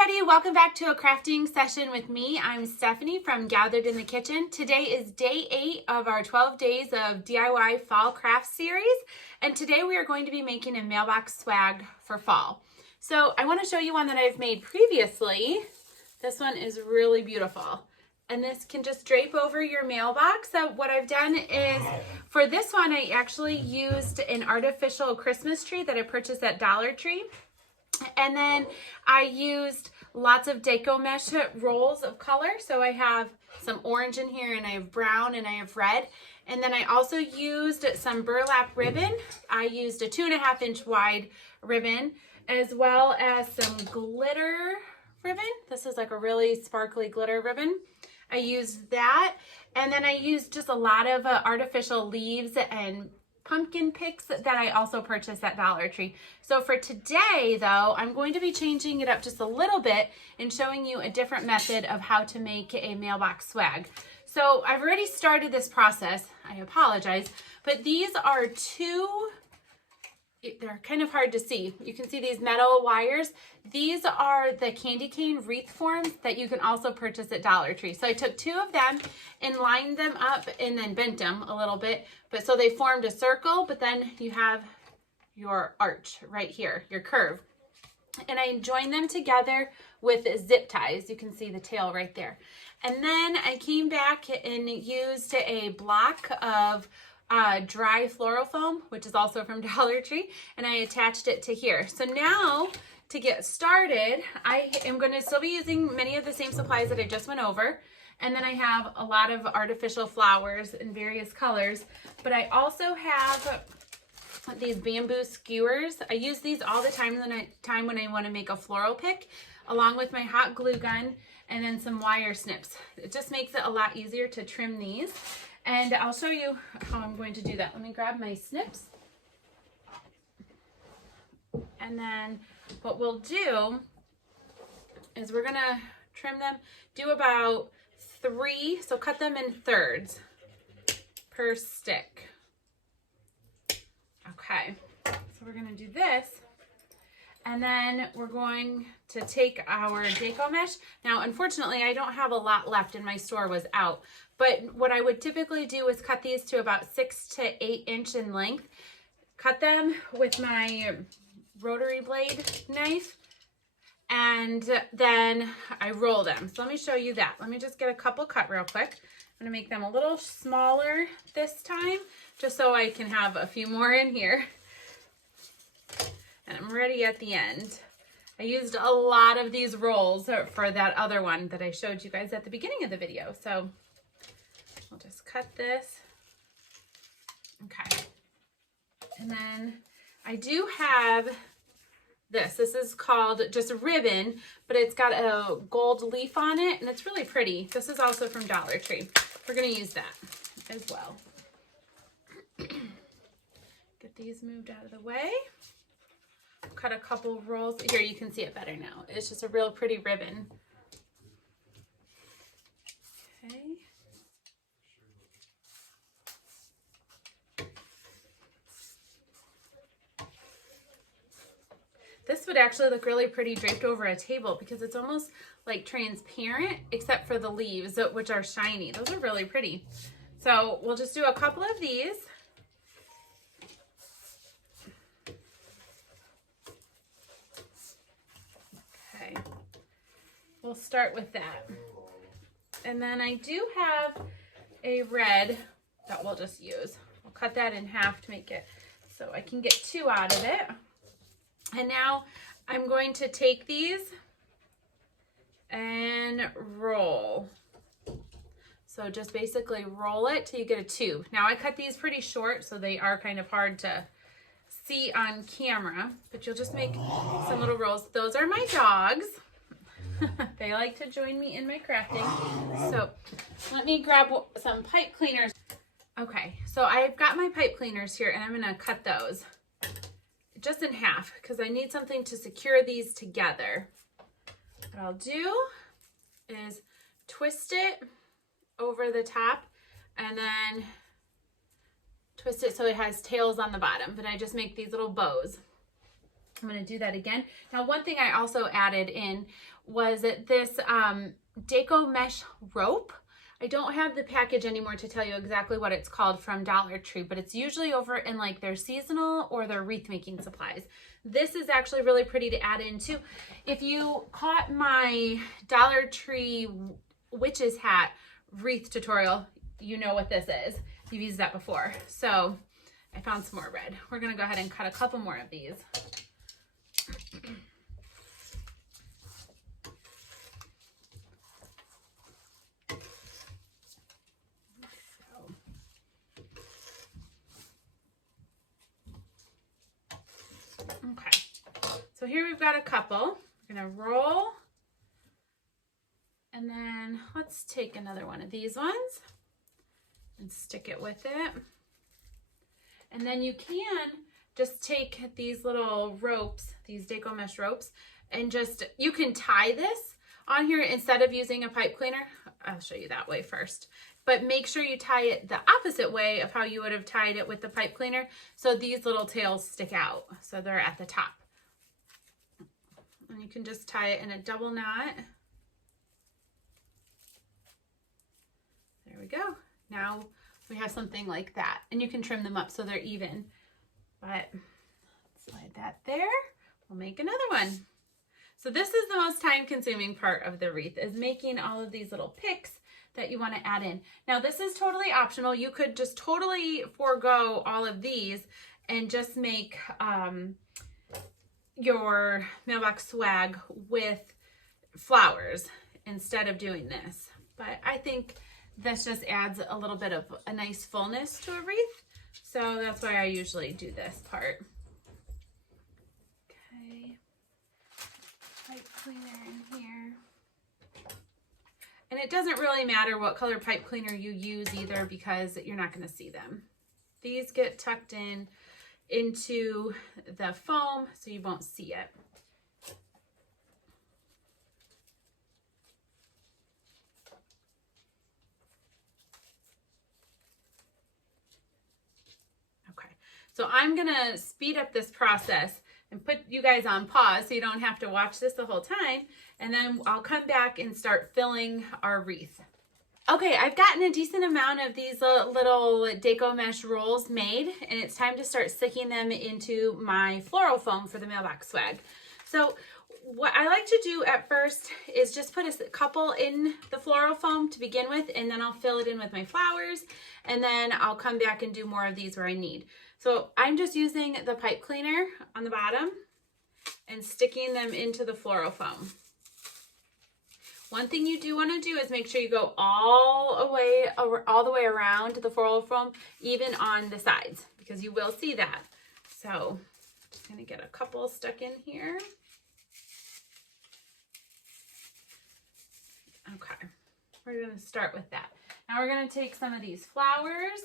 everybody, welcome back to a crafting session with me. I'm Stephanie from Gathered in the Kitchen. Today is day 8 of our 12 days of DIY fall craft series, and today we are going to be making a mailbox swag for fall. So I want to show you one that I've made previously. This one is really beautiful, and this can just drape over your mailbox. So what I've done is, for this one, I actually used an artificial Christmas tree that I purchased at Dollar Tree. And then I used lots of deco mesh rolls of color. So I have some orange in here, and I have brown, and I have red. And then I also used some burlap ribbon. I used a 2.5 inch wide ribbon, as well as some glitter ribbon. This is like a really sparkly glitter ribbon. I used that. And then I used just a lot of artificial leaves and pumpkin picks that I also purchased at Dollar Tree. So for today, though, I'm going to be changing it up just a little bit and showing you a different method of how to make a mailbox swag. So I've already started this process. I apologize, but these are they're kind of hard to see. You can see these metal wires. These are the candy cane wreath forms that you can also purchase at Dollar Tree. So I took 2 of them and lined them up and then bent them a little bit. But so they formed a circle, but then you have your arch right here, your curve. And I joined them together with zip ties. You can see the tail right there. And then I came back and used a block of dry floral foam, which is also from Dollar Tree, and I attached it to here. So now to get started, I am going to still be using many of the same supplies that I just went over, and then I have a lot of artificial flowers in various colors, but I also have these bamboo skewers. I use these all the time when I want to make a floral pick, along with my hot glue gun and then some wire snips. It just makes it a lot easier to trim these. And I'll show you how I'm going to do that. Let me grab my snips. And then what we'll do is we're gonna trim them, do about 3, so cut them in thirds per stick. Okay, so we're gonna do this. And then we're going to take our deco mesh. Now, unfortunately, I don't have a lot left, and my store was out. But what I would typically do is cut these to about 6 to 8 inch in length. Cut them with my rotary blade knife, and then I roll them. So let me show you that. Let me just get a couple cut real quick. I'm gonna make them a little smaller this time, just so I can have a few more in here. And I'm ready at the end. I used a lot of these rolls for that other one that I showed you guys at the beginning of the video. So I'll just cut this. Okay. And then I do have this. This is called just a ribbon, but it's got a gold leaf on it, and it's really pretty. This is also from Dollar Tree. We're going to use that as well. Get these moved out of the way. Cut a couple rolls. Here, you can see it better now. It's just a real pretty ribbon. Okay. This would actually look really pretty draped over a table because it's almost like transparent, except for the leaves, which are shiny. Those are really pretty. So we'll just do a couple of these. We'll start with that. And then I do have a red that we'll just use. I'll cut that in half to make it so I can get 2 out of it. And now I'm going to take these and roll. So just basically roll it till you get a 2. Now I cut these pretty short, so they are kind of hard to see on camera, but you'll just make some little rolls. Those are my dogs. They like to join me in my crafting. So let me grab some pipe cleaners. Okay, so I've got my pipe cleaners here, and I'm gonna cut those just in half because I need something to secure these together. What I'll do is twist it over the top and then twist it so it has tails on the bottom, but I just make these little bows. I'm going to do that again. Now, one thing I also added in was this deco mesh rope. I don't have the package anymore to tell you exactly what it's called from Dollar Tree, but it's usually over in like their seasonal or their wreath making supplies. This is actually really pretty to add in too. If you caught my Dollar Tree witch's hat wreath tutorial, you know what this is. You've used that before. So I found some more red. We're gonna go ahead and cut a couple more of these. Okay, so here we've got a couple. We're gonna roll, and then let's take another one of these ones and stick it with it. And then you can just take these little ropes, these deco mesh ropes, and just, you can tie this on here instead of using a pipe cleaner. I'll show you that way first. But make sure you tie it the opposite way of how you would have tied it with the pipe cleaner, so these little tails stick out, so they're at the top. And you can just tie it in a double knot. There we go. Now we have something like that, and you can trim them up so they're even. But slide that there. We'll make another one. So this is the most time-consuming part of the wreath, is making all of these little picks that you want to add in. Now this is totally optional. You could just totally forego all of these and just make your mailbox swag with flowers instead of doing this. But I think this just adds a little bit of a nice fullness to a wreath. So that's why I usually do this part. Okay, pipe cleaner in here. And it doesn't really matter what color pipe cleaner you use either, because you're not going to see them. These get tucked in into the foam so you won't see it. Okay, so I'm going to speed up this process and put you guys on pause so you don't have to watch this the whole time. And then I'll come back and start filling our wreath. Okay, I've gotten a decent amount of these little deco mesh rolls made, and it's time to start sticking them into my floral foam for the mailbox swag. So what I like to do at first is just put a couple in the floral foam to begin with, and then I'll fill it in with my flowers, and then I'll come back and do more of these where I need. So I'm just using the pipe cleaner on the bottom and sticking them into the floral foam. One thing you do want to do is make sure you go all the way around the floral foam, even on the sides, because you will see that. So I'm going to get a couple stuck in here. Okay, we're going to start with that. Now we're going to take some of these flowers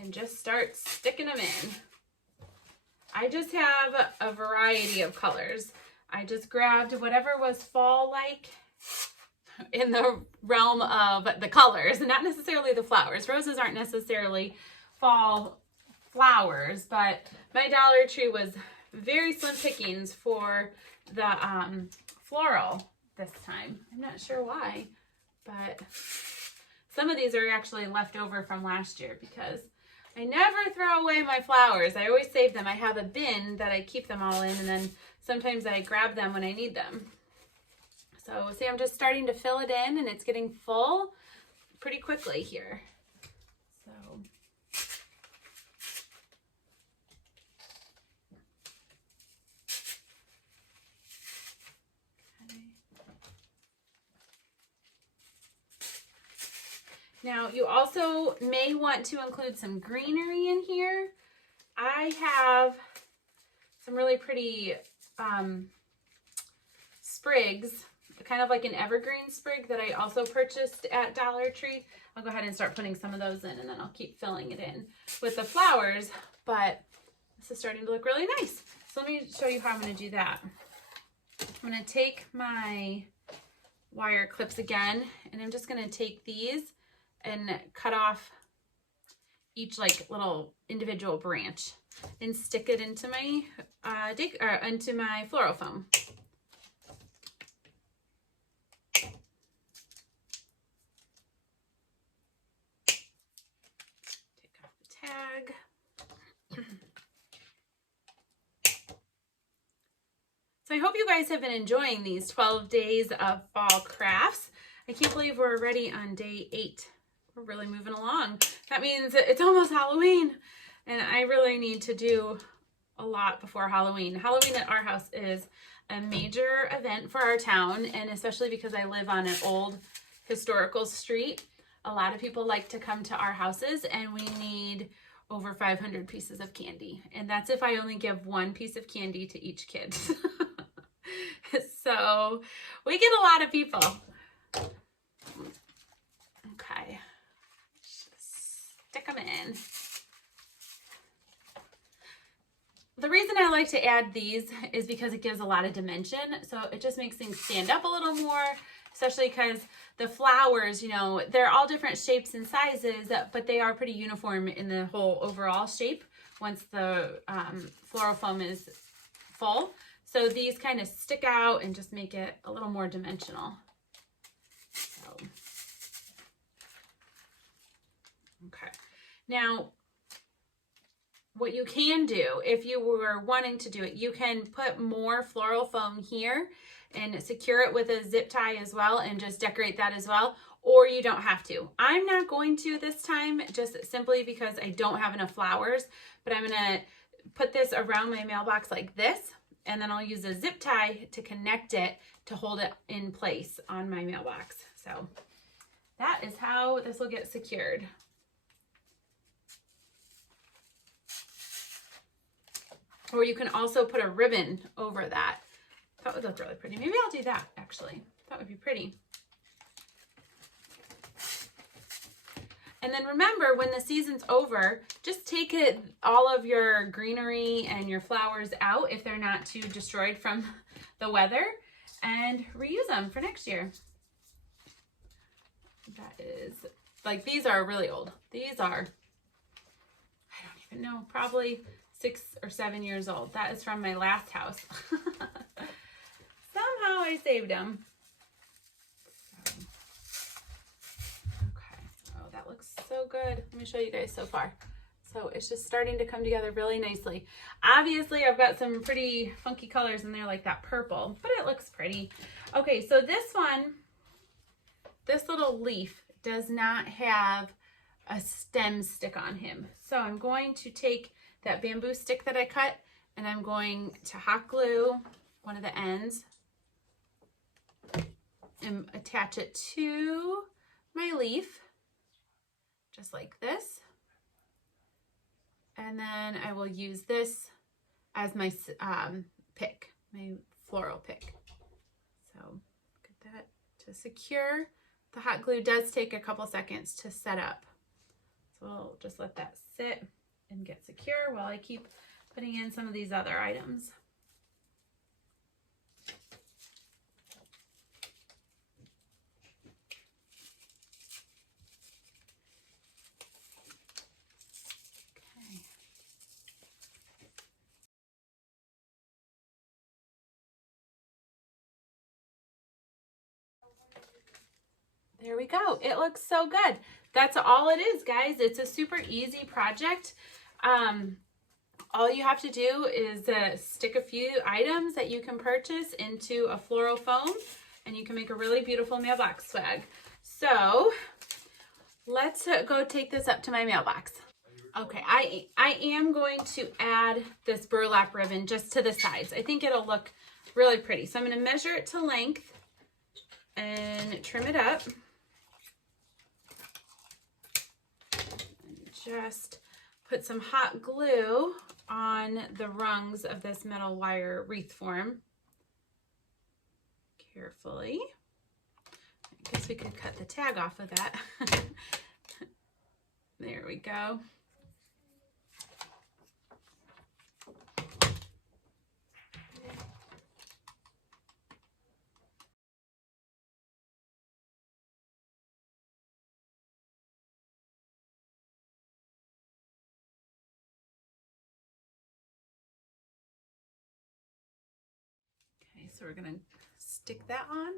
and just start sticking them in. I just have a variety of colors. I just grabbed whatever was fall-like in the realm of the colors, and not necessarily the flowers. Roses aren't necessarily fall flowers, but my Dollar Tree was very slim pickings for the floral this time. I'm not sure why, but some of these are actually left over from last year because I never throw away my flowers. I always save them. I have a bin that I keep them all in, and then sometimes I grab them when I need them. So see, I'm just starting to fill it in, and it's getting full pretty quickly here. So okay. Now you also may want to include some greenery in here. I have some really pretty sprigs, kind of like an evergreen sprig that I also purchased at Dollar Tree. I'll go ahead and start putting some of those in, and then I'll keep filling it in with the flowers, but this is starting to look really nice. So let me show you how I'm going to do that. I'm going to take my wire clips again, and I'm just going to take these and cut off each like little individual branch. and stick it into my into my floral foam. Take off the tag. So I hope you guys have been enjoying these 12 days of fall crafts. I can't believe we're already on day 8. We're really moving along. That means it's almost Halloween, and I really need to do a lot before Halloween. Halloween at our house is a major event for our town, and especially because I live on an old historical street, a lot of people like to come to our houses, and we need over 500 pieces of candy. And that's if I only give 1 piece of candy to each kid. So we get a lot of people. Okay, just stick them in. The reason I like to add these is because it gives a lot of dimension. So it just makes things stand up a little more, especially because the flowers, you know, they're all different shapes and sizes, but they are pretty uniform in the whole overall shape once the floral foam is full. So these kind of stick out and just make it a little more dimensional. So, okay. Now, what you can do, if you were wanting to do it, you can put more floral foam here and secure it with a zip tie as well and just decorate that as well, or you don't have to. I'm not going to this time, just simply because I don't have enough flowers, but I'm gonna put this around my mailbox like this, and then I'll use a zip tie to connect it to hold it in place on my mailbox. So that is how this will get secured. Or you can also put a ribbon over that. That would look really pretty. Maybe I'll do that, actually. That would be pretty. And then remember, when the season's over, just take all of your greenery and your flowers out if they're not too destroyed from the weather, and reuse them for next year. That is, like, these are really old. These are, I don't even know, probably 6 or 7 years old. That is from my last house. Somehow I saved them. Looks so good. Let me show you guys so far. So it's just starting to come together really nicely. Obviously, I've got some pretty funky colors in there, like that purple, but it looks pretty. Okay, so this one, this little leaf does not have a stem stick on him. So I'm going to take that bamboo stick that I cut, and I'm going to hot glue one of the ends and attach it to my leaf, just like this. And then I will use this as my pick, my floral pick. So get that to secure. The hot glue does take a couple seconds to set up. So I'll just let that sit and get secure while I keep putting in some of these other items. There we go. It looks so good. That's all it is, guys. It's a super easy project. All you have to do is stick a few items that you can purchase into a floral foam, and you can make a really beautiful mailbox swag. So let's go take this up to my mailbox. Okay, I am going to add this burlap ribbon just to the sides. I think it'll look really pretty. So I'm going to measure it to length and trim it up. Just put some hot glue on the rungs of this metal wire wreath form carefully. I guess we could cut the tag off of that. There we go. So we're gonna stick that on.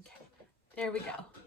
Okay, there we go.